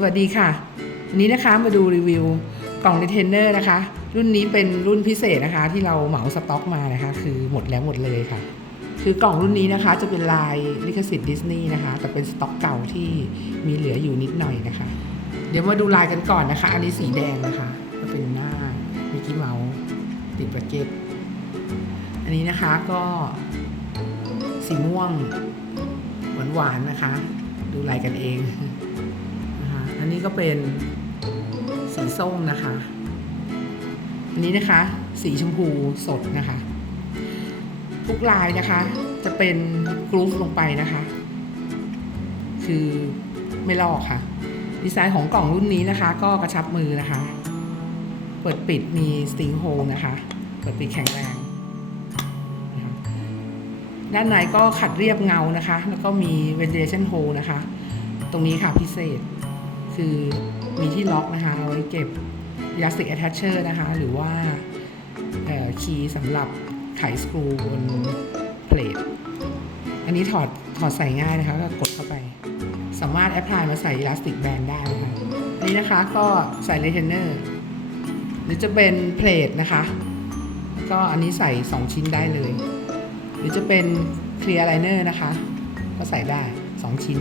สวัสดีค่ะ วันนี้นะคะมาดูรีวิวกล่องรีเทนเนอร์นะคะ รุ่นนี้เป็นรุ่นพิเศษนะคะ ที่เราเหมาสต็อกมานะคะ คือหมดแล้วหมดเลยค่ะ คือกล่องรุ่นนี้นะคะ จะเป็นลายลิขสิทธิ์ดิสนีย์นะคะ แต่เป็นสต็อกเก่าที่มีเหลืออยู่นิดหน่อยนะคะ เดี๋ยวมาดูลายกันก่อนนะคะ อันนี้สีแดงนะคะก็เป็นหน้ามิกกี้เมาส์ติดประเก็ตอันนี้นะคะก็สีม่วงหวานๆนะคะ ดูลายกันเองันนี้ก็เป็นสีส้มนะคะอันนี้นะคะ สีชมพูสดนะคะ ทุกลายนะคะจะเป็นกรูฟลงไปนะคะ คือไม่ลอกค่ะ ดีไซน์ของกล่องรุ่นนี้นะคะ ก็กระชับมือนะคะ เปิดปิดมีสติงโฮนะคะ เปิดปิดแข็งแรงด้านในก็ขัดเรียบเงานะคะ แล้วก็มี ventilation hole นะคะ ตรงนี้ค่ะพิเศษ คือมีที่ล็อกนะคะเอาไว้เก็บ elastic attacher นะคะ หรือว่าคีย์สำหรับไขสกรูบนเพลทอันนี้ถอดถอดใส่ง่ายนะคะ ก็กดเข้าไป สามารถแอพพลายมาใส่ elastic band ได้นะคะอันนี้นะคะก็ใส่ retainer หรือจะเป็นเพลทนะคะ ก็อันนี้ใส่ 2 ชิ้นได้เลย หรือจะเป็น clear liner นะคะ ก็ใส่ได้ 2 ชิ้น